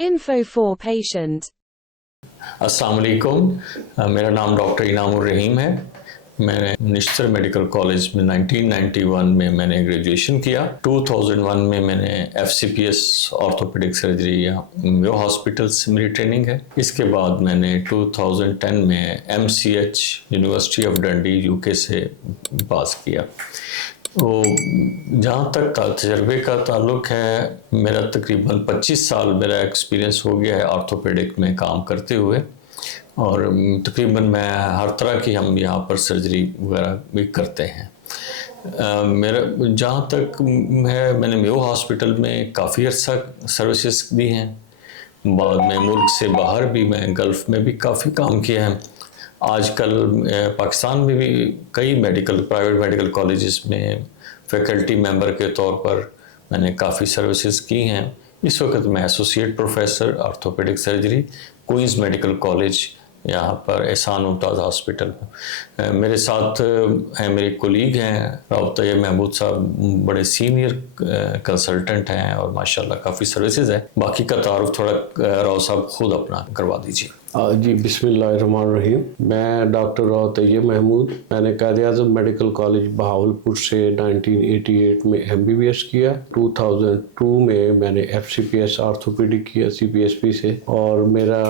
Info for patient. अस्सलाम वालेकुम, मेरा नाम डॉक्टर इनामुर रहीम है। मैं निश्तर मेडिकल कॉलेज में 1991 में मैंने ग्रेजुएशन किया। 2001 में मैंने FCPS ऑर्थोपेडिक सर्जरी या मेयो हॉस्पिटल से मेरी ट्रेनिंग है। इसके बाद मैंने 2010 में MCH यूनिवर्सिटी ऑफ डंडी UK से पास किया। तो जहाँ तक तजर्बे का ताल्लुक है, मेरा तकरीबन 25 साल मेरा एक्सपीरियंस हो गया है ऑर्थोपेडिक में काम करते हुए, और तकरीबन मैं हर तरह की हम यहाँ पर सर्जरी वगैरह भी करते हैं। मेरा जहाँ तक है, मैंने मेयो हॉस्पिटल में काफ़ी अर्सा सर्विसेज दी हैं। बाद में मुल्क से बाहर भी मैं गल्फ़ में भी काफ़ी काम किया है। आजकल पाकिस्तान में भी कई प्राइवेट मेडिकल कॉलेजेस में फैकल्टी मेंबर के तौर पर मैंने काफ़ी सर्विसेज की हैं। इस वक्त मैं associate professor orthopaedic surgery Queens Medical College यहाँ पर एहसान मुमताज़ हॉस्पिटल में। मेरे साथ हैं मेरे कोलीग हैं राव तैयब महमूद साहब, बड़े सीनियर कंसल्टेंट हैं और माशाल्लाह काफ़ी सर्विसेज हैं। बाकी का तारुफ थोड़ा राव साहब खुद अपना करवा दीजिए। जी, बिस्मिल्लाहिर्रहमानिर्रहीम। मैं डॉक्टर राव तैयब महमूद, मैंने कायद-ए-आज़म मेडिकल कॉलेज बहावलपुर से 1988 में MBBS किया। 2002 में मैंने FCPS ऑर्थोपेडिक किया CPSP से, और मेरा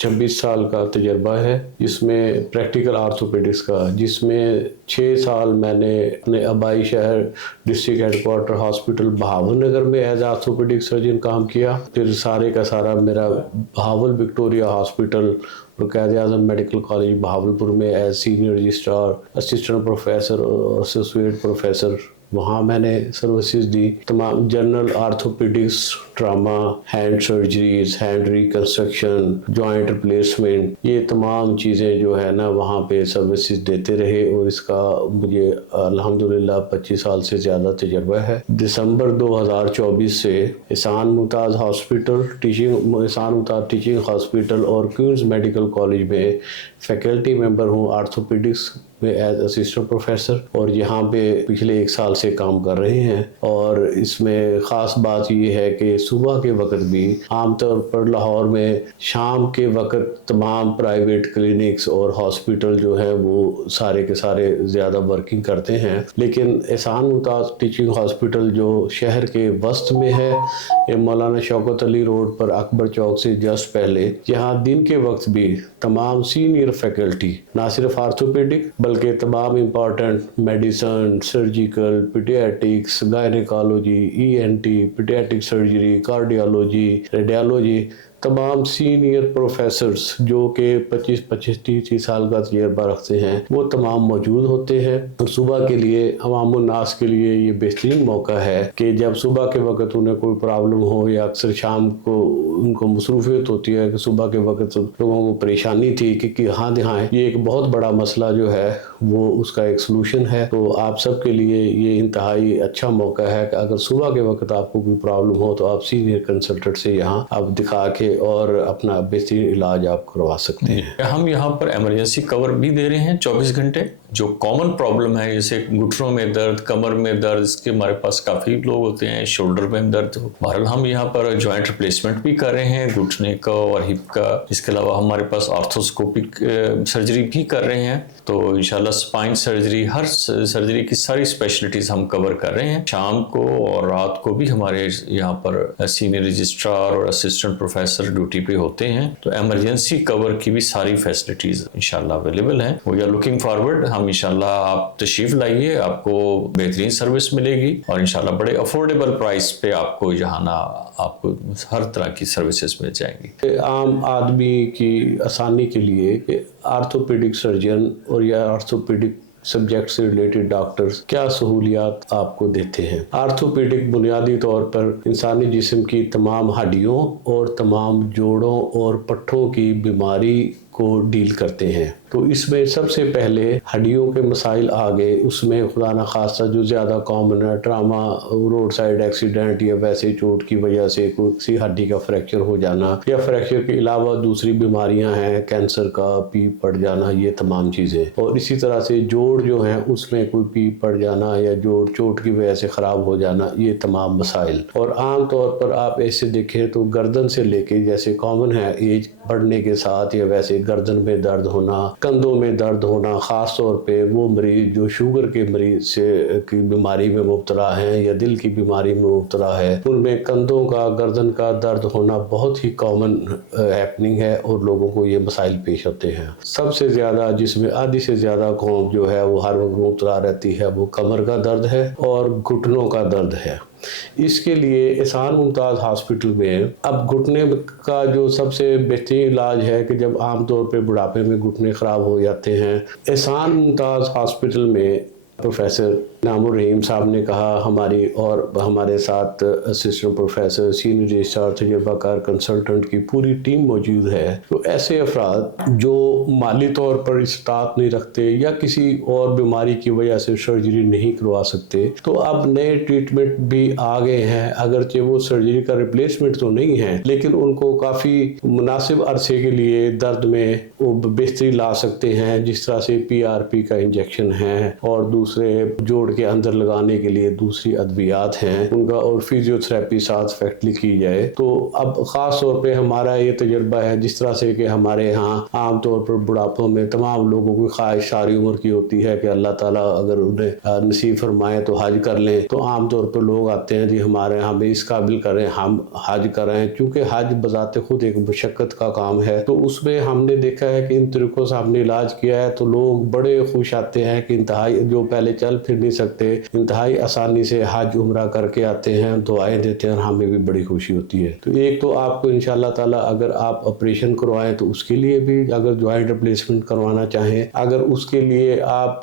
26 साल का तजर्बा है जिसमें प्रैक्टिकल आर्थोपेडिक्स का, जिसमें 6 साल मैंने अपने आबाई शहर डिस्ट्रिक्ट हेडक्वार्टर हॉस्पिटल बहावल नगर में एज आर्थोपेडिक सर्जन काम किया। फिर सारे का सारा मेरा बहावल विक्टोरिया हॉस्पिटल और कायद-ए-आज़म मेडिकल कॉलेज बहावलपुर में as senior registrar, assistant professor और एसोसिएट प्रोफेसर, वहाँ मैंने सर्विसेज दी। तमाम general orthopaedics, trauma, hand surgeries, hand reconstruction, joint replacement, ये तमाम चीज़ें जो है ना वहाँ पे सर्विसेज देते रहे, और इसका मुझे अल्हम्दुलिल्लाह 25 साल से ज़्यादा तजर्बा है। दिसंबर 2024 से एहसान मुमताज़ टीचिंग हॉस्पिटल और क्वींस मेडिकल कॉलेज में फैकल्टी मेंबर हूँ आर्थोपेडिक्स में एज असिस्टेंट प्रोफेसर, और यहाँ पे पिछले 1 साल से काम कर रहे हैं। और इसमें ख़ास बात ये है कि सुबह के वक्त भी आमतौर पर लाहौर में शाम के वक्त तमाम प्राइवेट क्लिनिक्स और हॉस्पिटल जो है वो सारे के सारे ज़्यादा वर्किंग करते हैं, लेकिन एहसान मुमताज़ टीचिंग हॉस्पिटल जो शहर के वस्त में है, ये मौलाना शौकत अली रोड पर अकबर चौक से जस्ट पहले, यहाँ दिन के वक्त भी तमाम सीनियर फैकल्टी ना सिर्फ आर्थोपेडिक बल्कि तमाम important medicine, surgical, paediatrics, gynaecology, ENT, paediatric surgery, cardiology, radiology, तमाम सीनियर प्रोफेसर्स जो कि 25-30 साल का तजर्बा रखते हैं, वो तमाम मौजूद होते हैं। और सुबह के लिए अवामुन नास के लिए ये बेहतरीन मौका है कि जब सुबह के वक्त उन्हें कोई प्रॉब्लम हो, या अक्सर शाम को उनको मसरूफियत होती है कि सुबह के वक्त लोगों को परेशानी थी कि हाँ दिखाएं, ये एक बहुत बड़ा मसला जो है वो उसका एक सलूशन है। तो आप सब के लिए ये इंतहाई अच्छा मौका है कि अगर सुबह के वक्त आपको कोई प्रॉब्लम हो तो आप सीनियर कंसल्टेंट से यहाँ आप दिखा के और अपना बेहतरीन इलाज आप करवा सकते हैं। हम यहाँ पर इमरजेंसी कवर भी दे रहे हैं 24 घंटे। जो कॉमन प्रॉब्लम है जैसे घुटनों में दर्द, कमर में दर्द, इसके हमारे पास काफ़ी लोग होते हैं, शोल्डर में दर्द, बहरहाल हम यहाँ पर जॉइंट रिप्लेसमेंट भी कर रहे हैं घुटने का और हिप का। इसके अलावा हमारे पास ऑर्थोस्कोपिक सर्जरी भी कर रहे हैं। तो इंशाल्लाह स्पाइन सर्जरी, हर सर्जरी की सारी स्पेशलिटीज़ हम कवर कर रहे हैं। शाम को और रात को भी हमारे यहाँ पर सीनियर रजिस्ट्रार और असिस्टेंट प्रोफेसर ड्यूटी पे होते हैं। तो इमरजेंसी कवर की भी सारी फैसिलिटीज़ इंशाल्लाह अवेलेबल हैं। We are looking forward. हम इंशाल्लाह आप तशरीफ लाइए, आपको बेहतरीन सर्विस मिलेगी और इंशाल्लाह बड़े अफोर्डेबल प्राइस पे आपको यहाँ ना आपको हर तरह की सर्विसेज मिल जाएंगी। आम आदमी की आसानी के लिए आर्थोपेडिक सर्जन और या आर्थोपेडिक सब्जेक्ट से रिलेटेड डॉक्टर्स क्या सहूलियात आपको देते हैं। आर्थोपेडिक बुनियादी तौर पर इंसानी जिस्म की तमाम हड्डियों और तमाम जोड़ों और पट्ठों की बीमारी کو ڈیل کرتے ہیں. تو اس میں سب سے پہلے ہڈیوں کے مسائل آ گئے. اس میں خدا نخواستہ جو زیادہ کامن ہے ٹراما, روڈ سائڈ ایکسیڈنٹ یا ویسے چوٹ کی وجہ سے کسی ہڈی کا فریکچر ہو جانا, یا فریکچر کے علاوہ دوسری بیماریاں ہیں, کینسر کا پیپ پڑ جانا, یہ تمام چیزیں. اور اسی طرح سے جوڑ جو ہیں اس میں کوئی پیپ پڑ جانا یا جوڑ چوٹ کی وجہ سے خراب ہو جانا, یہ تمام مسائل. اور عام طور پر آپ ایسے دیکھیں تو گردن سے لے کے, جیسے کامن ہے ایج بڑھنے کے ساتھ, یا ویسے گردن میں درد ہونا, کندھوں میں درد ہونا, خاص طور پہ وہ مریض جو شوگر کے مریض سے کی بیماری میں مبتلا ہیں یا دل کی بیماری میں مبتلا ہے, ان میں کندھوں کا, گردن کا درد ہونا بہت ہی کامن ہیپننگ ہے, اور لوگوں کو یہ مسائل پیش آتے ہیں. سب سے زیادہ جس میں آدھی سے زیادہ قوم جو ہے وہ ہر وقت مبتلا رہتی ہے, وہ کمر کا درد ہے اور گھٹنوں کا درد ہے. اس کے لیے احسان ممتاز ہاسپٹل میں اب گھٹنے کا جو سب سے بہترین علاج ہے کہ جب عام طور پہ بڑھاپے میں گھٹنے خراب ہو جاتے ہیں, احسان ممتاز ہاسپٹل میں پروفیسر انعام الرحیم صاحب نے کہا, ہماری اور ہمارے ساتھ اسسٹنٹ پروفیسر, سینئر رجسٹرار, تجربہ کار کنسلٹنٹ کی پوری ٹیم موجود ہے. تو ایسے افراد جو مالی طور پر استطاعت نہیں رکھتے یا کسی اور بیماری کی وجہ سے سرجری نہیں کروا سکتے, تو اب نئے ٹریٹمنٹ بھی آ گئے ہیں. اگرچہ وہ سرجری کا ریپلیسمنٹ تو نہیں ہے, لیکن ان کو کافی مناسب عرصے کے لیے درد میں وہ بہتری لا سکتے ہیں, جس طرح سے PRP کا انجیکشن ہے, اور دوسرے جوڑ کے اندر لگانے کے لیے دوسری ادویات ہیں ان کا, اور فیزیو تھراپی ساتھ فیکٹلی کی جائے. تو اب خاص طور پہ ہمارا یہ تجربہ ہے, جس طرح سے کہ ہمارے ہاں عام طور پر بڑھاپوں میں تمام لوگوں کی خواہش ساری عمر کی ہوتی ہے کہ اللہ تعالیٰ اگر انہیں نصیب فرمائے تو حج کر لیں. تو عام طور پر لوگ آتے ہیں, جی ہمارے ہمیں اس قابل کریں, ہم حج کریں, کیونکہ حج بذات خود ایک مشقت کا کام ہے. تو اس میں ہم نے دیکھا ہے کہ ان طریقوں سے ہم نے علاج کیا ہے, تو لوگ بڑے خوش آتے ہیں کہ انتہائی جو پہلے چل پھر نہیں سکتے انتہائی آسانی سے حج عمرہ کر کے آتے ہیں, دعائیں دیتے ہیں, اور ہمیں بھی بڑی خوشی ہوتی ہے. تو ایک تو آپ کو انشاءاللہ تعالی اگر آپ آپریشن کروائیں تو اس کے لیے بھی, اگر جوائنٹ ریپلیسمنٹ کروانا چاہیں, اگر اس کے لیے آپ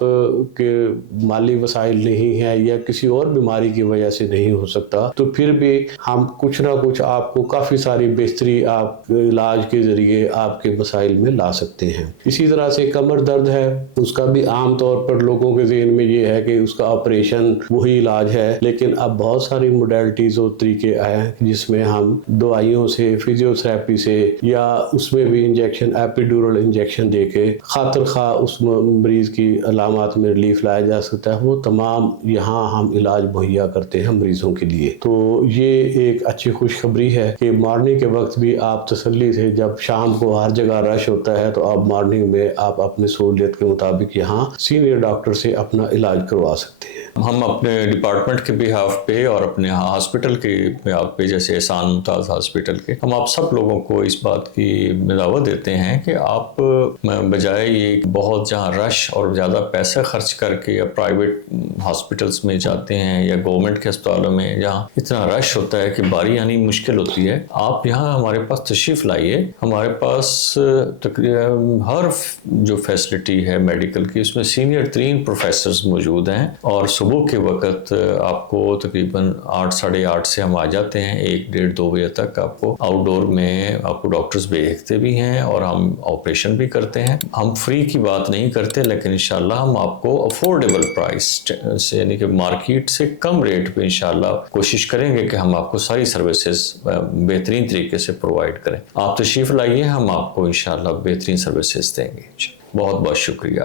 کے مالی وسائل نہیں ہیں یا کسی اور بیماری کی وجہ سے نہیں ہو سکتا, تو پھر بھی ہم کچھ نہ کچھ آپ کو کافی ساری بہتری آپ علاج کے ذریعے آپ کے مسائل میں لا سکتے ہیں. اسی طرح سے کمر درد ہے, اس کا بھی عام طور پر لوگوں کے ذہن میں یہ ہے کہ اس کا آپریشن وہی علاج ہے, لیکن اب بہت ساری موڈیلٹیز اور طریقے آئے ہیں جس میں ہم دوائیوں سے, فیزیو تھراپی سے, یا اس میں بھی انجیکشن, ایپیڈورل انجیکشن دے کے خاطر خواہ اس مریض کی علامات میں ریلیف لایا جا سکتا ہے. وہ تمام یہاں ہم علاج مہیا کرتے ہیں مریضوں کے لیے. تو یہ ایک اچھی خوشخبری ہے کہ مارننگ کے وقت بھی آپ تسلی سے, جب شام کو ہر جگہ رش ہوتا ہے, تو آپ مارننگ میں آپ اپنی سہولیت کے مطابق یہاں سینئر ڈاکٹر سے اپنا علاج کروا سکتے ہیں. ہم اپنے ڈپارٹمنٹ کے بہاف پہ اور اپنے ہاسپٹل کے بہاف پہ, جیسے احسان ممتاز ہاسپٹل کے, ہم آپ سب لوگوں کو اس بات کی دعوت دیتے ہیں کہ آپ بجائے یہ بہت جہاں رش اور زیادہ پیسے خرچ کر کے یا پرائیویٹ ہاسپٹلس میں جاتے ہیں یا گورنمنٹ کے اسپتالوں میں جہاں اتنا رش ہوتا ہے کہ باری آنی مشکل ہوتی ہے, آپ یہاں ہمارے پاس تشریف لائیے. ہمارے پاس ہر جو فیسلٹی ہے میڈیکل کی, اس میں سینئر ترین پروفیسرز موجود ہیں, اور صبح کے وقت آپ کو تقریباً 8 ساڑھے 8 سے ہم آ جاتے ہیں, 1 ڈیڑھ 2 بجے تک آپ کو آؤٹ ڈور میں آپ کو ڈاکٹرز بھیجتے بھی ہیں, اور ہم آپریشن بھی کرتے ہیں. ہم فری کی بات نہیں کرتے, لیکن انشاءاللہ ہم آپ کو افورڈیبل پرائس سے, یعنی کہ مارکیٹ سے کم ریٹ پہ انشاءاللہ کوشش کریں گے کہ ہم آپ کو ساری سروسز بہترین طریقے سے پرووائڈ کریں. آپ تشریف لائیے, ہم آپ کو انشاءاللہ بہترین سروسز دیں گے. بہت بہت شکریہ.